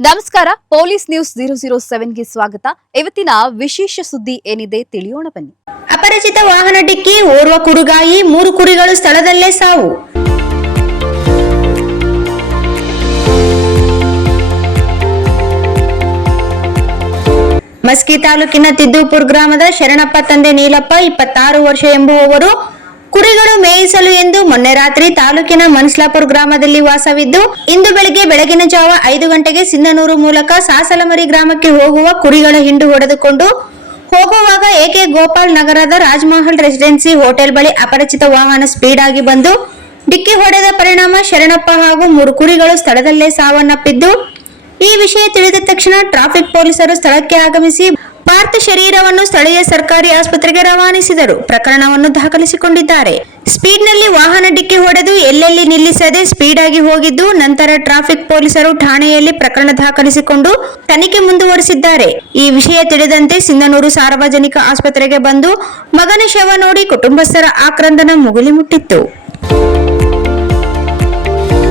ನಮಸ್ಕಾರ, police news 007ಗೆ ಸ್ವಾಗತ. ಇವತ್ತಿನ ವಿಶೇಷ ಸುದ್ದಿ ಏನಿದೆ ತಿಳಿಯೋಣ ಬನ್ನಿ. ಅಪರಿಚಿತ ವಾಹನ ಡಿಕ್ಕಿ, ಓರ್ವ ಕುರುಗಾಯಿ, 3 ಕುರಿಗಳು ಸ್ಥಳದಲ್ಲೇ ಸಾವು. ಮಸ್ಕಿ ತಾಲೂಕಿನ ತಿದ್ದೂಪುರ ಗ್ರಾಮದ ಶರಣಪ್ಪ ತಂದೆ ನೀಲಪ್ಪ 26 ವರ್ಷ ಎಂಬುವವರು ಕುರಿಗಳು ಮೇಯಿಸಲು ಎಂದು ಮೊನ್ನೆ ರಾತ್ರಿ ತಾಲೂಕಿನ ಮನ್ಸ್ಲಾಪುರ ಗ್ರಾಮದಲ್ಲಿ ವಾಸವಿದ್ದು, ಇಂದು ಬೆಳಗಿನ ಜಾವ 5 ಗಂಟೆಗೆ ಸಿಂಧನೂರು ಮೂಲಕ ಸಾಸಲಮರಿ ಗ್ರಾಮಕ್ಕೆ ಹೋಗುವ ಕುರಿಗಳ ಹಿಂಡು ಹೊಡೆದುಕೊಂಡು ಹೋಗುವಾಗ ಎಕೆ ಗೋಪಾಲ್ ನಗರದ ರಾಜಮಹಲ್ ರೆಸಿಡೆನ್ಸಿ ಹೋಟೆಲ್ ಬಳಿ ಅಪರಿಚಿತ ವಾಹನ ಸ್ಪೀಡ್ ಆಗಿ ಬಂದು ಡಿಕ್ಕಿ ಹೊಡೆದ ಪರಿಣಾಮ ಶರಣಪ್ಪ ಹಾಗೂ 3 ಕುರಿಗಳು ಸ್ಥಳದಲ್ಲೇ ಸಾವನ್ನಪ್ಪಿದ್ದು, ಈ ವಿಷಯ ತಿಳಿದ ತಕ್ಷಣ ಟ್ರಾಫಿಕ್ ಪೊಲೀಸರು ಸ್ಥಳಕ್ಕೆ ಆಗಮಿಸಿ ಪಾರ್ಥ ಶರೀರವನ್ನು ಸ್ಥಳೀಯ ಸರ್ಕಾರಿ ಆಸ್ಪತ್ರೆಗೆ ರವಾನಿಸಿದರು. ಪ್ರಕರಣವನ್ನು ದಾಖಲಿಸಿಕೊಂಡಿದ್ದಾರೆ. ಸ್ಪೀಡ್ನಲ್ಲಿ ವಾಹನ ಡಿಕ್ಕಿ ಹೊಡೆದು ಎಲ್ಲೆಲ್ಲಿ ನಿಲ್ಲಿಸದೆ ಸ್ಪೀಡ್ ಆಗಿ ಹೋಗಿದ್ದು, ನಂತರ ಟ್ರಾಫಿಕ್ ಪೊಲೀಸರು ಠಾಣೆಯಲ್ಲಿ ಪ್ರಕರಣ ದಾಖಲಿಸಿಕೊಂಡು ತನಿಖೆ ಮುಂದುವರಿಸಿದ್ದಾರೆ. ಈ ವಿಷಯ ತಿಳಿದಂತೆ ಸಿಂಧನೂರು ಸಾರ್ವಜನಿಕ ಆಸ್ಪತ್ರೆಗೆ ಬಂದು ಮಗನ ಶವ ನೋಡಿ ಕುಟುಂಬಸ್ಥರ ಆಕ್ರಂದನ ಮುಗಿಲು ಮುಟ್ಟಿತ್ತು.